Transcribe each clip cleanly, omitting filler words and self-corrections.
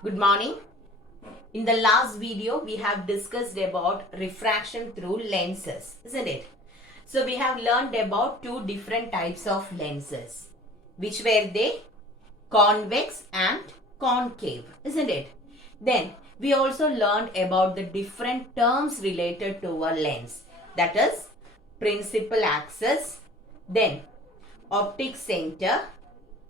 Good morning. In the last video, we have discussed about refraction through lenses, isn't it? So we have learned about two different types of lenses. Which were they? Convex and concave, isn't it? Then we also learned about the different terms related to a lens. That is principal axis, then optic center,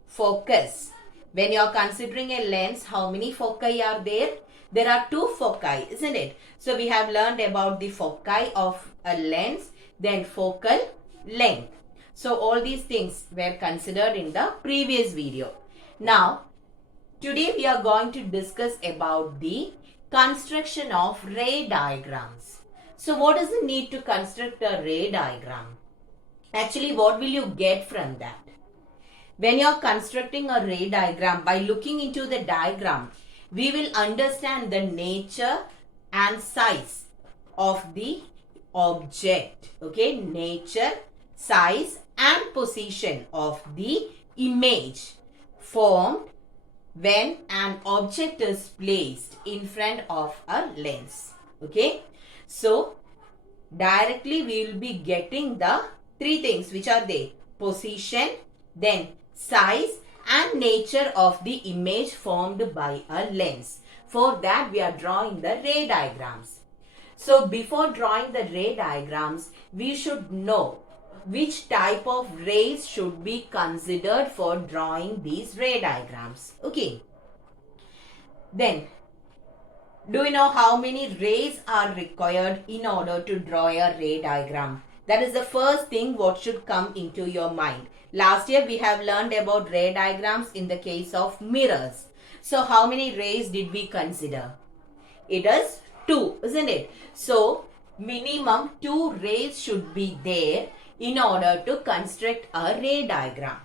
focus. When you are considering a lens, how many foci are there? There are two foci, isn't it? So we have learned about the foci of a lens, then focal length. So all these things were considered in the previous video. Now, today we are going to discuss about the construction of ray diagrams. So what is the need to construct a ray diagram? Actually, what will you get from that? When you are constructing a ray diagram, by looking into the diagram, we will understand the nature and size of the object. Okay, nature, size and position of the image formed when an object is placed in front of a lens. Okay, so directly we will be getting the three things, which are they: position, then size and nature of the image formed by a lens. For that we are drawing the ray diagrams. So before drawing the ray diagrams, we should know which type of rays should be considered for drawing these ray diagrams. Okay. Then, do you know how many rays are required in order to draw a ray diagram? That is the first thing what should come into your mind. Last year we have learned about ray diagrams in the case of mirrors. So how many rays did we consider? It is 2, isn't it? So minimum 2 rays should be there in order to construct a ray diagram.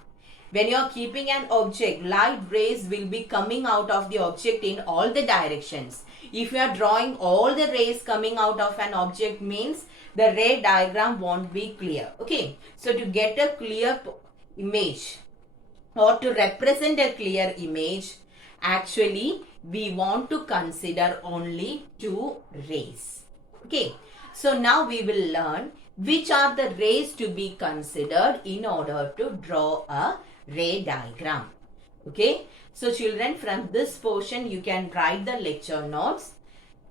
When you are keeping an object, light rays will be coming out of the object in all the directions. If you are drawing all the rays coming out of an object, means the ray diagram won't be clear. Okay, so to get a clear image or to represent a clear image, actually we want to consider only 2 rays. Okay, so now we will learn which are the rays to be considered in order to draw a ray diagram. Okay, so children, from this portion you can write the lecture notes.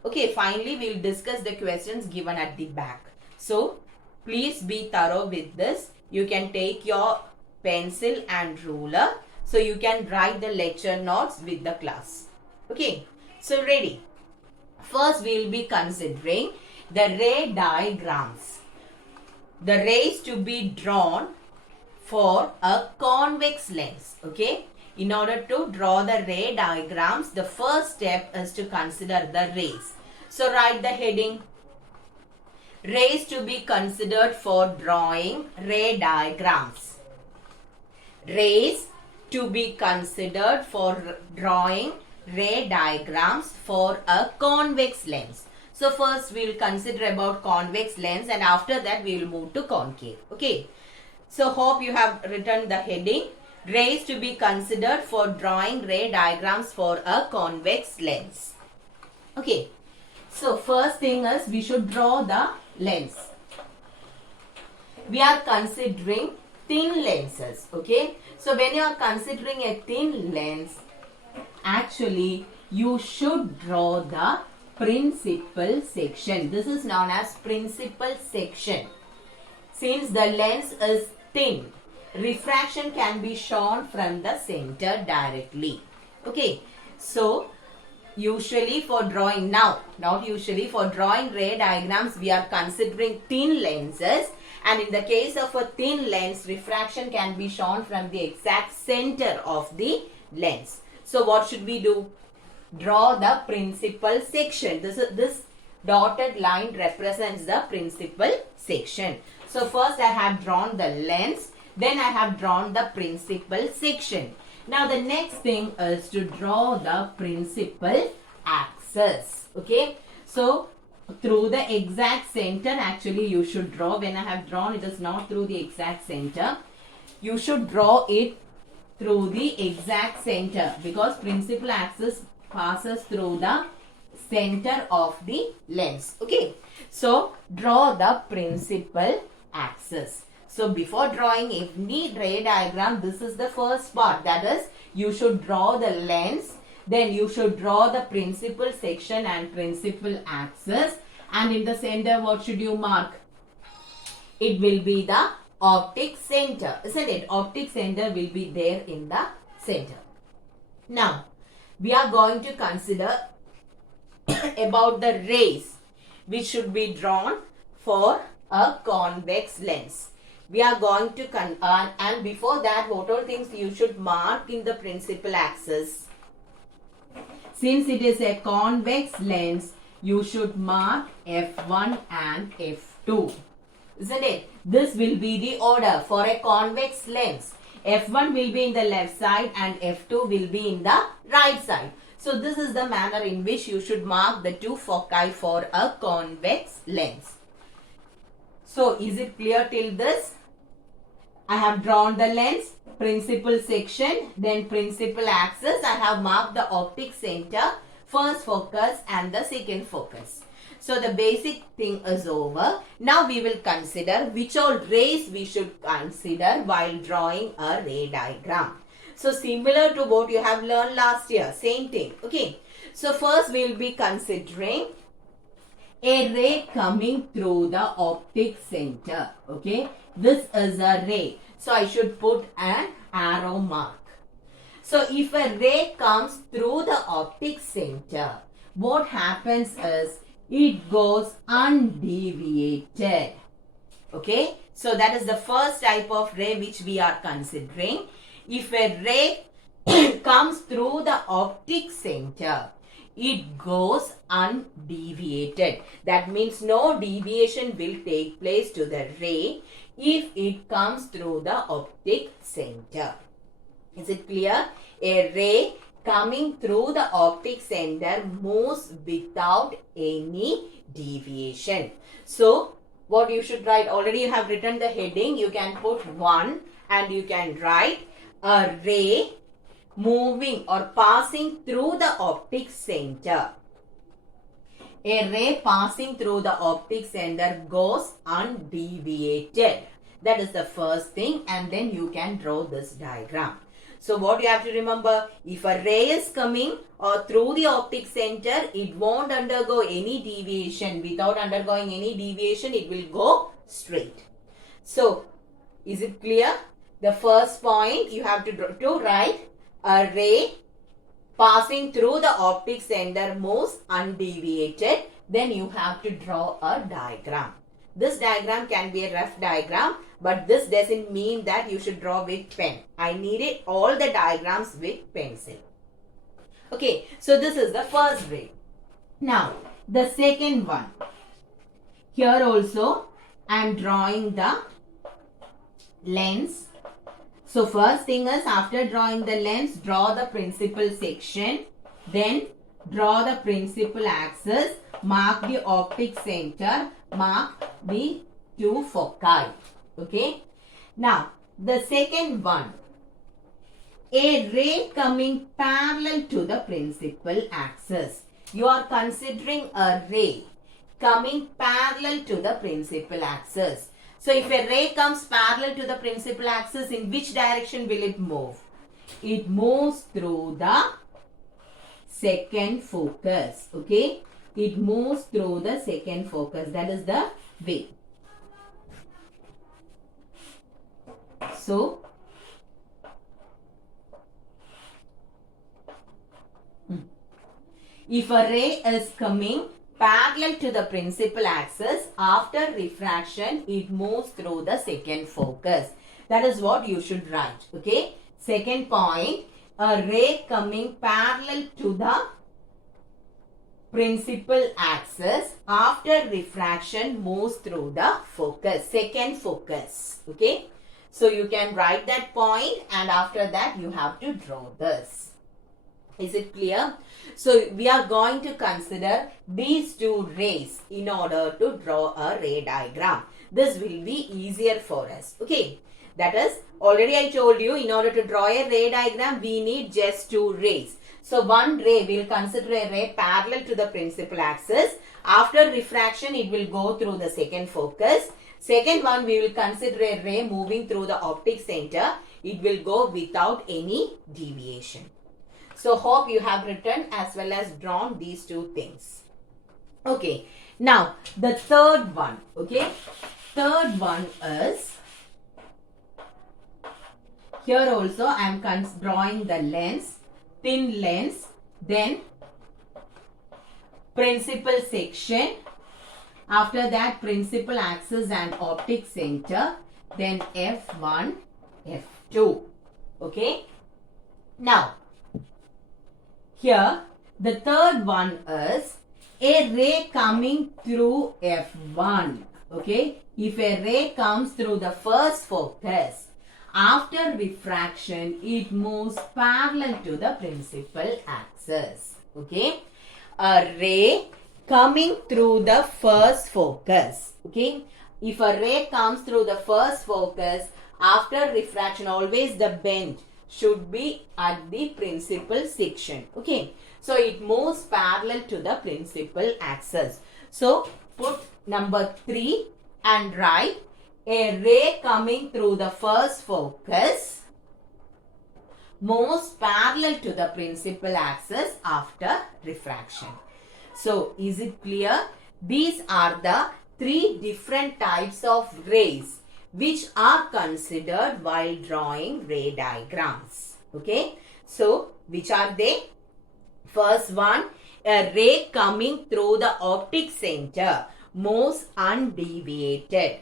Okay, finally we will discuss the questions given at the back. So please be thorough with this. You can take your pencil and ruler so you can write the lecture notes with the class. Okay, so ready. First we will be considering the ray diagrams. The rays to be drawn for a convex lens. Okay, in order to draw the ray diagrams, the first step is to consider the rays. So write the heading: rays to be considered for drawing ray diagrams. Rays to be considered for drawing ray diagrams for a convex lens. So first we will consider about convex lens, and after that we will move to concave. Okay, so hope you have written the heading: rays to be considered for drawing ray diagrams for a convex lens. Okay, so first thing is we should draw the lens. We are considering thin lenses. Okay, so when you are considering a thin lens, actually you should draw the principal section. This is known as principal section. Since the lens is thin, refraction can be shown from the center directly. Okay, so usually for drawing, not usually, for drawing ray diagrams we are considering thin lenses, and in the case of a thin lens, refraction can be shown from the exact center of the lens. So what should we do? Draw the principal section. This dotted line represents the principal section. So first I have drawn the lens, then I have drawn the principal section. Now the next thing is to draw the principal axis. Okay, so through the exact center actually you should draw. When I have drawn, it is not through the exact center. You should draw it through the exact center, because principal axis passes through the center of the lens. Okay. So draw the principal axis. So before drawing any ray diagram, this is the first part. That is, you should draw the lens. Then you should draw the principal section and principal axis. And in the center, what should you mark? It will be the optic center, isn't it? Optic center will be there in the center. Now, we are going to consider about the rays which should be drawn for a convex lens. We are going to, and before that, what all things you should mark in the principal axis? Since it is a convex lens, you should mark F1 and F2. Isn't it? This will be the order for a convex lens. F1 will be in the left side and F2 will be in the right side. So this is the manner in which you should mark the two foci for a convex lens. So is it clear till this? I have drawn the lens, principal section, then principal axis. I have marked the optic center, first focus and the second focus. So the basic thing is over. Now we will consider which all rays we should consider while drawing a ray diagram. So similar to what you have learned last year, same thing. Okay. So first we will be considering a ray coming through the optic center. Okay. This is a ray. So I should put an arrow mark. So if a ray comes through the optic center, what happens is it goes undeviated. Okay. So that is the first type of ray which we are considering. If a ray comes through the optic center, it goes undeviated. That means no deviation will take place to the ray if it comes through the optic center. Is it clear? A ray coming through the optic center moves without any deviation. So what you should write, already you have written the heading, you can put 1 and you can write a ray moving or passing through the optic center. A ray passing through the optic center goes undeviated. That is the first thing, and then you can draw this diagram. So what you have to remember, if a ray is coming or through the optic center, it won't undergo any deviation. Without undergoing any deviation, it will go straight. So is it clear? The first point you have to write, a ray passing through the optic center moves undeviated. Then you have to draw a diagram. This diagram can be a rough diagram, but this doesn't mean that you should draw with pen. I needed all the diagrams with pencil. Okay, so this is the first ray. Now, the second one. Here also, I am drawing the lens. So first thing is, after drawing the lens, draw the principal section. Then draw the principal axis. Mark the optic center. Mark the two foci. Okay. Now, the second one. A ray coming parallel to the principal axis. You are considering a ray coming parallel to the principal axis. So if a ray comes parallel to the principal axis, in which direction will it move? It moves through the second focus. Okay. It moves through the second focus. That is the way. So, if a ray is coming parallel to the principal axis, after refraction, it moves through the second focus. That is what you should write. Okay. Second point, a ray coming parallel to the principal axis, after refraction moves through the focus, second focus. Okay. So you can write that point, and after that you have to draw this. Is it clear? So we are going to consider these two rays in order to draw a ray diagram. This will be easier for us. Okay. That is, already I told you, in order to draw a ray diagram, we need just two rays. So one ray, we will consider a ray parallel to the principal axis. After refraction, it will go through the second focus. Second one, we will consider a ray moving through the optic center. It will go without any deviation. So hope you have written as well as drawn these two things. Okay. Now, the third one, okay. Third one is, here also I am drawing the lens, thin lens, then principal section, after that principal axis and optic center, then F1, F2, okay. Now, here the third one is a ray coming through F1, okay. If a ray comes through the first focus, after refraction, it moves parallel to the principal axis, okay. A ray coming through the first focus, okay. If a ray comes through the first focus, after refraction, always the bend should be at the principal section, okay. So it moves parallel to the principal axis. So put number 3 and write a ray coming through the first focus moves parallel to the principal axis after refraction. So is it clear? These are the 3 different types of rays which are considered while drawing ray diagrams. Okay. So which are they? First one, a ray coming through the optic center moves undeviated.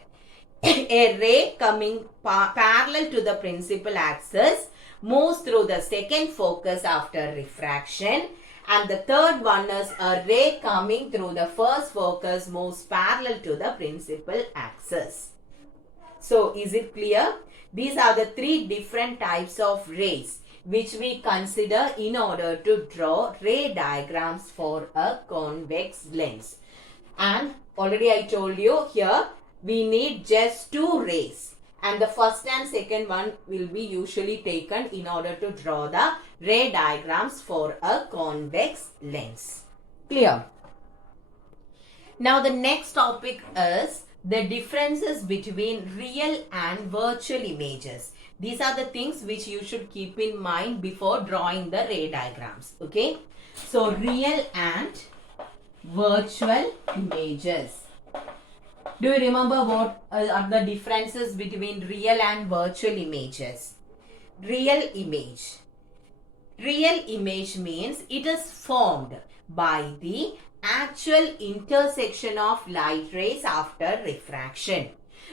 A ray coming parallel to the principal axis moves through the second focus after refraction. And the third one is a ray coming through the first focus moves parallel to the principal axis. So is it clear? These are the 3 different types of rays which we consider in order to draw ray diagrams for a convex lens. And already I told you here we need just 2 rays, and the first and second one will be usually taken in order to draw the ray diagrams for a convex lens. Clear? Now the next topic is the differences between real and virtual images. These are the things which you should keep in mind before drawing the ray diagrams. Okay. So real and virtual images. Do you remember what are the differences between real and virtual images? Real image. Real image means it is formed by the actual intersection of light rays after refraction.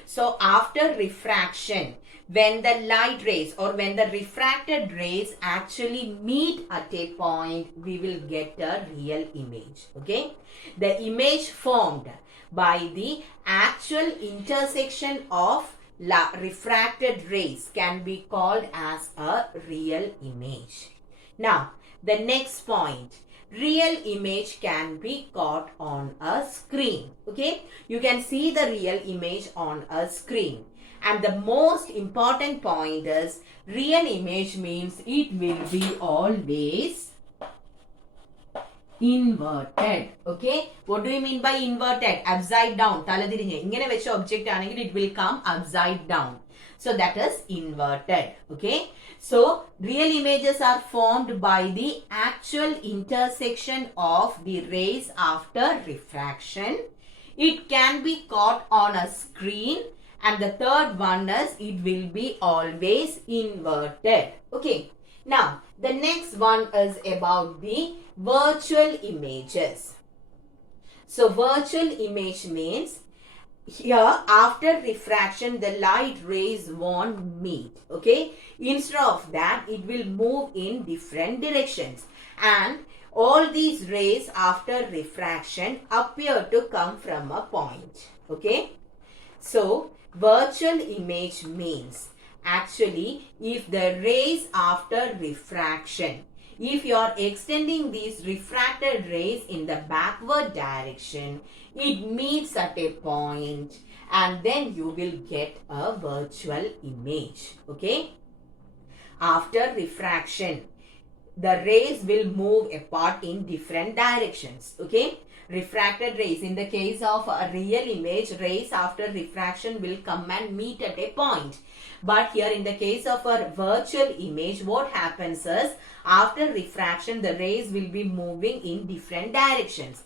So after refraction, when the light rays or when the refracted rays actually meet at a point, we will get a real image. Okay. The image formed by the actual intersection of refracted rays can be called as a real image. Now, the next point. Real image can be caught on a screen. Okay. You can see the real image on a screen. And the most important point is real image means it will be always inverted. Okay. What do you mean by inverted? Upside down. Ingane vecha object anengil it will come upside down. So that is inverted. Okay. So real images are formed by the actual intersection of the rays after refraction. It can be caught on a screen. And the third one is it will be always inverted. Okay. Now the next one is about the virtual images. So virtual image means here after refraction the light rays won't meet. Okay. Instead of that it will move in different directions. And all these rays after refraction appear to come from a point. Okay. So virtual image means actually if the rays after refraction, if you are extending these refracted rays in the backward direction, it meets at a point and then you will get a virtual image. Okay. After refraction, the rays will move apart in different directions. Okay, refracted rays, in the case of a real image, rays after refraction will come and meet at a point. But here in the case of a virtual image, what happens is after refraction the rays will be moving in different directions.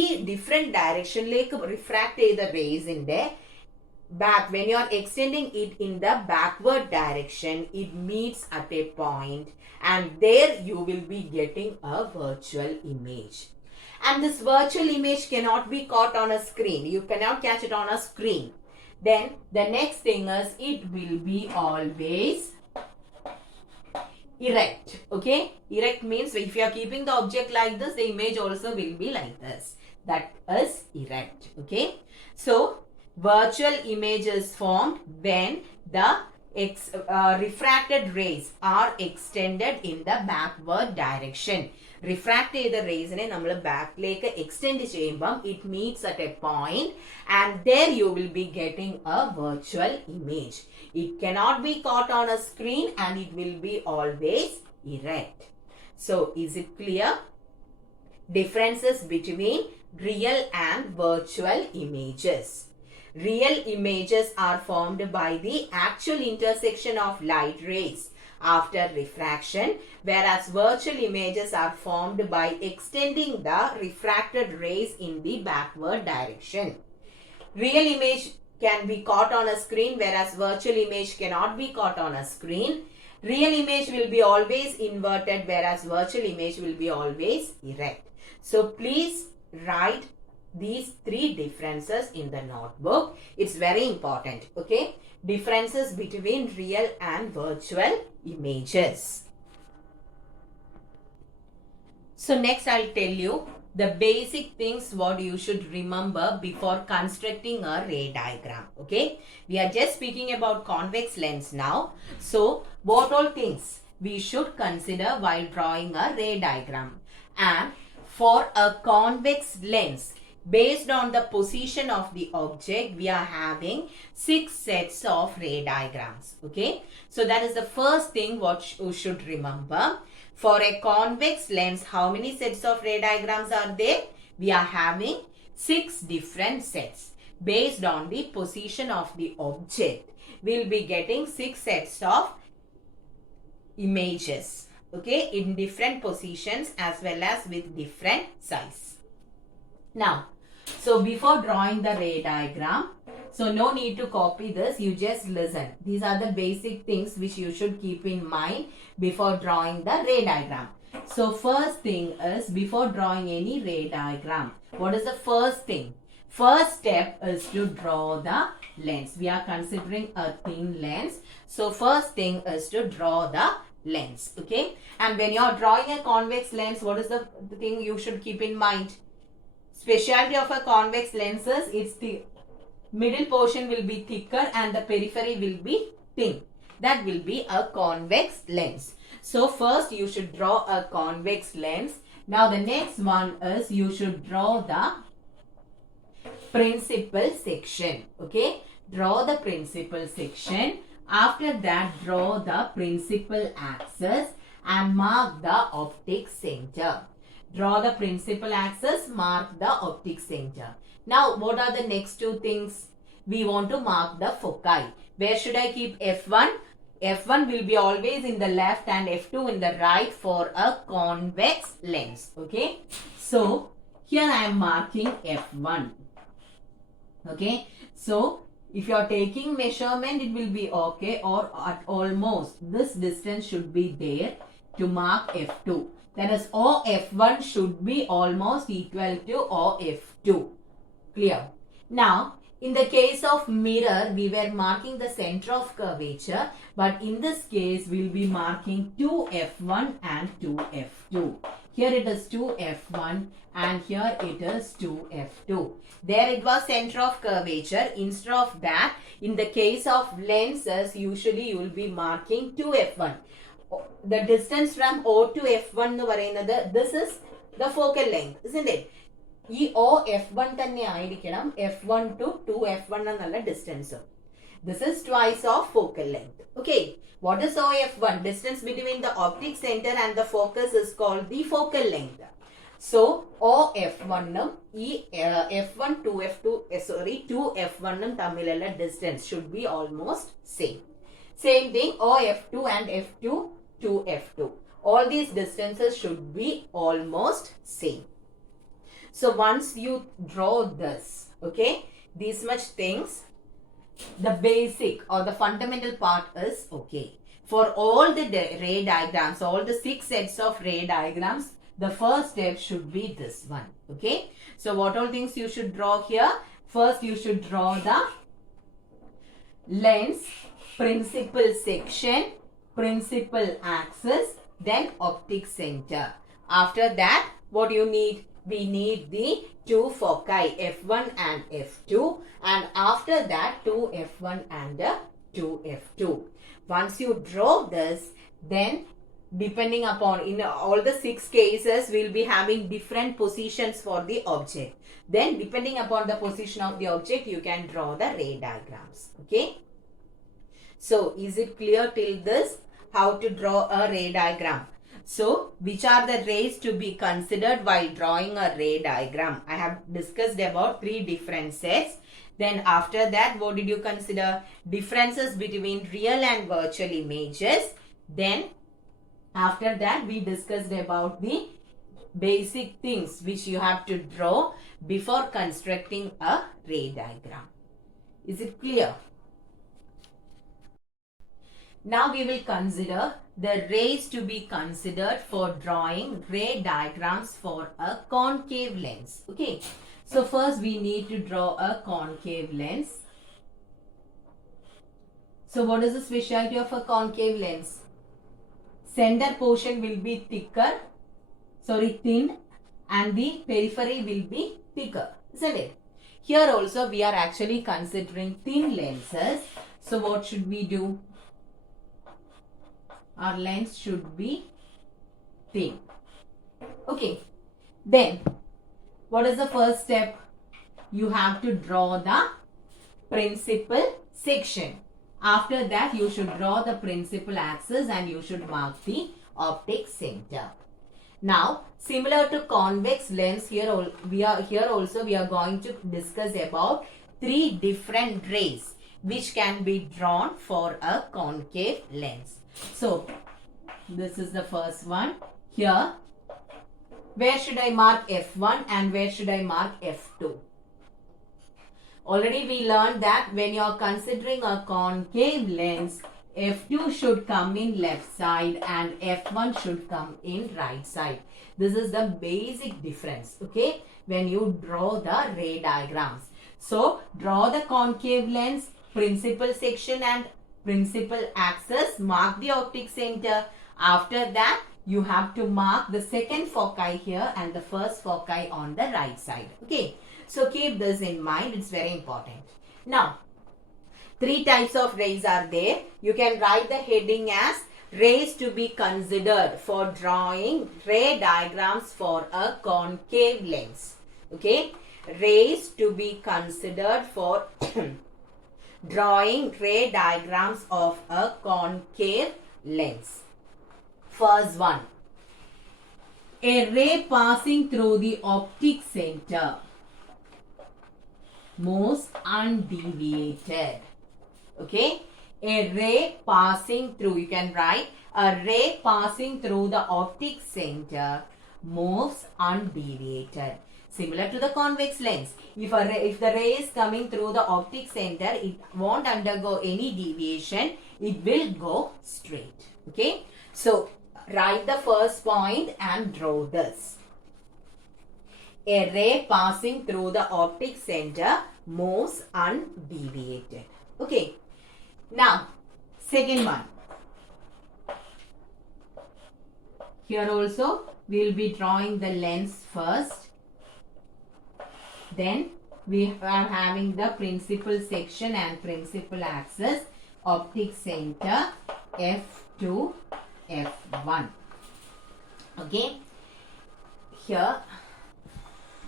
ഈ different directionലേക്ക് refract ചെയ്ത റേസിന്റെ back, when you are extending it in the backward direction, it meets at a point and there you will be getting a virtual image. And this virtual image cannot be caught on a screen. You cannot catch it on a screen. Then the next thing is it will be always erect. Okay, erect means if you are keeping the object like this, the image also will be like this. That is erect. Okay, so virtual image is formed when the refracted rays are extended in the backward direction. Refract ചെയ്ത റേസിനെ നമ്മൾ ബാക്കിലേക്ക് extend ചെയ്യുമ്പം it meats at A point and there you will be getting a virtual image. It cannot be caught on a screen and it will be always erect. So is it clear? Differences between real and virtual images. Real images are formed by the actual intersection of light rays after refraction, whereas virtual images are formed by extending the refracted rays in the backward direction. Real image can be caught on a screen, whereas virtual image cannot be caught on a screen. Real image will be always inverted, whereas virtual image will be always erect. So please write these three differences in the notebook. It's very important. Okay, differences between real and virtual images. So next I'll tell you the basic things what you should remember before constructing a ray diagram. Okay, we are just speaking about convex lens now. So what all things we should consider while drawing a ray diagram? And for a convex lens, based on the position of the object, we are having 6 sets of ray diagrams. Okay, so that is the first thing what you should remember. For a convex lens, how many sets of ray diagrams are there? We are having 6 different sets. Based on the position of the object, we will be getting 6 sets of images. Okay, in different positions as well as with different size. Now, so before drawing the ray diagram, so no need to copy this, you just listen. These are the basic things which you should keep in mind before drawing the ray diagram. So first thing is, before drawing any ray diagram, what is the first thing? First step is to draw the lens. We are considering a thin lens. So first thing is to draw the lens. Okay, and when you are drawing a convex lens, what is the thing you should keep in mind? Specialty of a convex lens is its the middle portion will be thicker and the periphery will be thin. That will be a convex lens. So first you should draw a convex lens. Now the next one is you should draw the principal section. Okay, draw the principal section. After that, draw the principal axis and mark the optic center. Draw the principal axis, mark the optic center. Now, what are the next 2 things? We want to mark the foci. Where should I keep F1? F1 will be always in the left and F2 in the right for a convex lens. Okay, so here I am marking F1. Okay, so if you are taking measurement, it will be okay, or at almost this distance should be there to mark F2. That is, OF1 should be almost equal to OF2. Clear? Now, in the case of mirror, we were marking the center of curvature, but in this case, we will be marking 2F1 and 2F2. Here it is 2F1 and here it is 2F2. There it was center of curvature. Instead of that, in the case of lenses, usually you will be marking 2F1. The distance from O to F1 nu parayunnathu, this is the focal length, isn't it? ഈ O F1 തന്നെ ആയിരിക്കണം F1 to 2F1 എന്നുള്ള distance. This is twice of focal length. Okay. What is OF1? Distance between the optic center and the focus is called the focal length. So, OF1 F1 2F1 തമ്മിലുള്ള distance should be almost same. Same thing, OF2 and F2 2F2. All these distances should be almost same. So, once you draw this, okay, these much things, the basic or the fundamental part is okay. For all the ray diagrams, all the 6 sets of ray diagrams, the first step should be this one. Okay. So, what all things you should draw here? First, you should draw the lens, principal section, principal axis, then optic center. After that, what you need? We need the two foci F1 and F2, and after that 2F1 and 2F2. Once you draw this, then depending upon, in all the 6 cases, we will be having different positions for the object. Then depending upon the position of the object, you can draw the ray diagrams. Okay. So, is it clear till this? How to draw a ray diagram? So, which are the rays to be considered while drawing a ray diagram? I have discussed about 3 different sets. Then after that, what did you consider? Differences between real and virtual images. Then after that, we discussed about the basic things which you have to draw before constructing a ray diagram. Is it clear? Now we will consider the rays to be considered for drawing ray diagrams for a concave lens. Okay. So first we need to draw a concave lens. So what is the specialty of a concave lens? Center portion will be thin, and the periphery will be thicker, isn't it? Here also we are actually considering thin lenses. So what should we do? Our lens should be thin. Okay. Then, what is the first step? You have to draw the principal section. After that, you should draw the principal axis and you should mark the optic center. Now, similar to convex lens, here also we are going to discuss about 3 different rays which can be drawn for a concave lens. So, this is the first one. Here, where should I mark F1 and where should I mark F2? Already we learned that when you are considering a concave lens, F2 should come in left side and F1 should come in right side. This is the basic difference, okay, when you draw the ray diagrams. So, draw the concave lens, principal section and principal axis, mark the optic center. After that, you have to mark the second foci here and the first foci on the right side. Okay. So, keep this in mind. It's very important. Now, 3 types of rays are there. You can write the heading as rays to be considered for drawing ray diagrams for a concave lens. Okay. Rays to be considered for drawing ray diagrams of a concave lens. First one, a ray passing through the optic center, moves undeviated. Okay, a ray passing through, you can write a ray passing through the optic center moves undeviated. Similar to the convex lens, if the ray is coming through the optic center, it won't undergo any deviation. It will go straight. Okay. So, write the first point and draw this. A ray passing through the optic center moves undeviated. Okay. Now, second one. Here also, we will be drawing the lens first. Then we are having the principal section and principal axis, optic center, F2, F1. Okay. Here,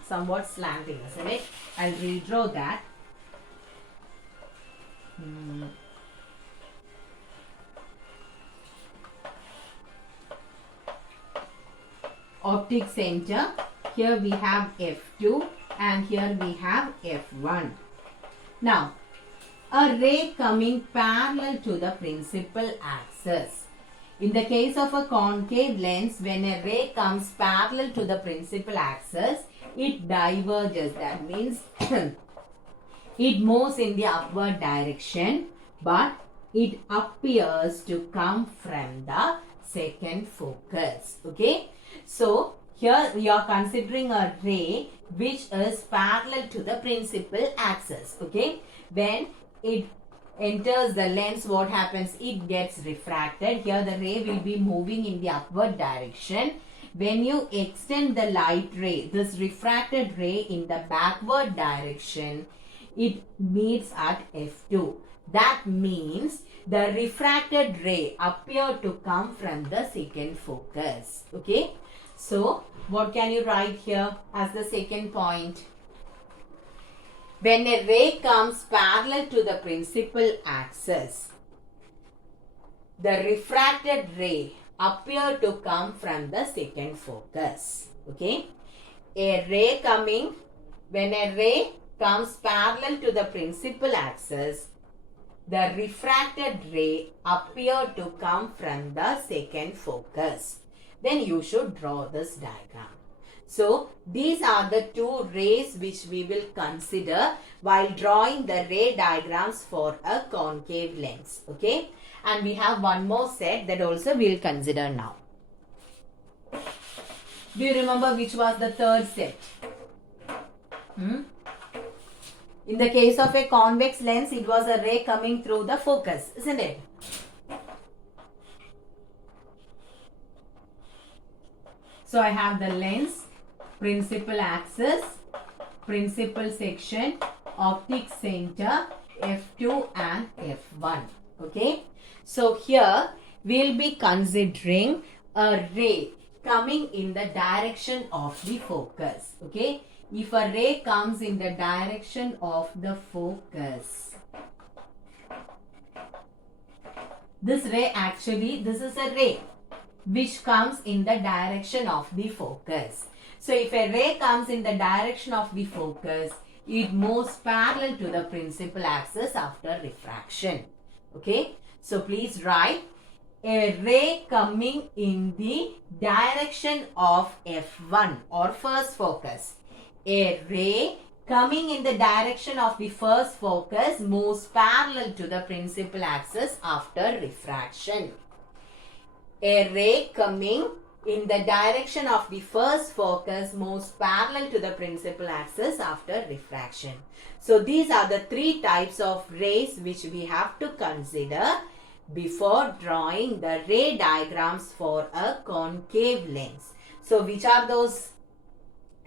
somewhat slanting, isn't it? I'll redraw that. optic center. Here we have F2 and here we have F1. Now, a ray coming parallel to the principal axis. In the case of a concave lens, when a ray comes parallel to the principal axis, it diverges. That means it moves in the upward direction, but it appears to come from the second focus. Okay. So, here we are considering a ray which is parallel to the principal axis. Okay. When it enters the lens, what happens? It gets refracted. Here the ray will be moving in the upward direction. When you extend the light ray, this refracted ray in the backward direction, it meets at F2. That means the refracted ray appear to come from the second focus. Okay. So, what can you write here as the second point? When a ray comes parallel to the principal axis, the refracted ray appear to come from the second focus. Okay. When a ray comes parallel to the principal axis, the refracted ray appear to come from the second focus. Then you should draw this diagram. So, these are the two rays which we will consider while drawing the ray diagrams for a concave lens. Okay. And we have one more set that also we will consider now. Do you remember which was the third set? In the case of a convex lens, it was a ray coming through the focus, isn't it? So, I have the lens, principal axis, principal section, optic center, F2 and F1. Okay. So, here we will be considering a ray coming in the direction of the focus. Okay. If a ray comes in the direction of the focus, this is a ray which comes in the direction of the focus. So, if a ray comes in the direction of the focus, it moves parallel to the principal axis after refraction. Okay. So, please write a ray coming in the direction of F1 or first focus. A ray coming in the direction of the first focus moves parallel to the principal axis after refraction. A ray coming in the direction of the first focus moves parallel to the principal axis after refraction. So, these are the three types of rays which we have to consider before drawing the ray diagrams for a concave lens. So, which are those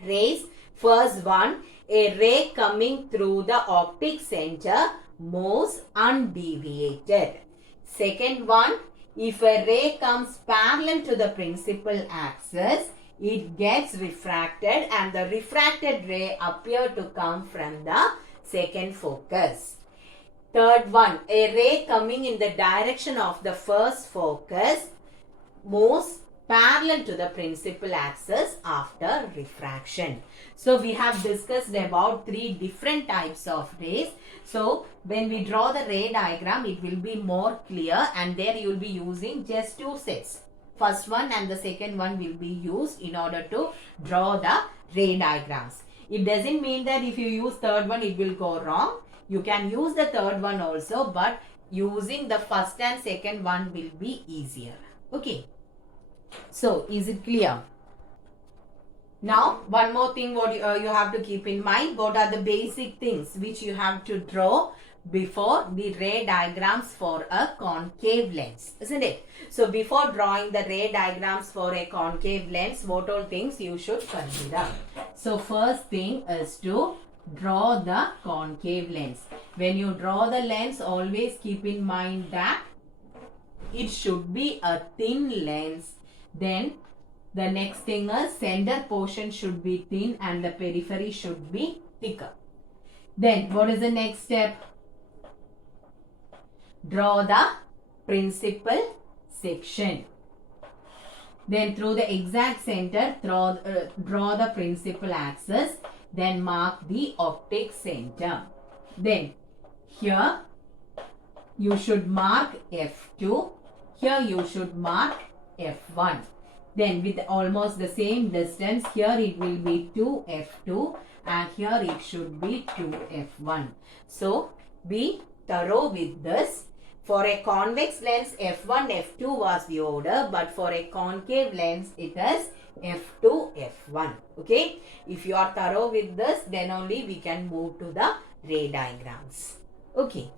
rays? First one, a ray coming through the optic center moves undeviated. Second one, if a ray comes parallel to the principal axis, it gets refracted and the refracted ray appear to come from the second focus. Third one, a ray coming in the direction of the first focus moves parallel to the principal axis after refraction. So, we have discussed about three different types of rays. So, when we draw the ray diagram, it will be more clear and there you will be using just two sets. First one and the second one will be used in order to draw the ray diagrams. It doesn't mean that if you use third one, it will go wrong. You can use the third one also, but using the first and second one will be easier. Okay. So, is it clear? Now, one more thing what you have to keep in mind. What are the basic things which you have to draw before the ray diagrams for a concave lens, isn't it? So, before drawing the ray diagrams for a concave lens, what all things you should consider? So, first thing is to draw the concave lens. When you draw the lens, always keep in mind that it should be a thin lens. Then the next thing is center portion should be thin and the periphery should be thicker. Then what is the next step? draw the principal section. Then through the exact center, draw the principal axis. Then mark the optic center. Then here you should mark F2. Here you should mark F1. Then with almost the same distance, here it will be 2F2 and here it should be 2F1. So be thorough with this. For a convex lens, F1, F2 was the order, but for a concave lens, it is F2, F1. Okay. If you are thorough with this, then only we can move to the ray diagrams. Okay.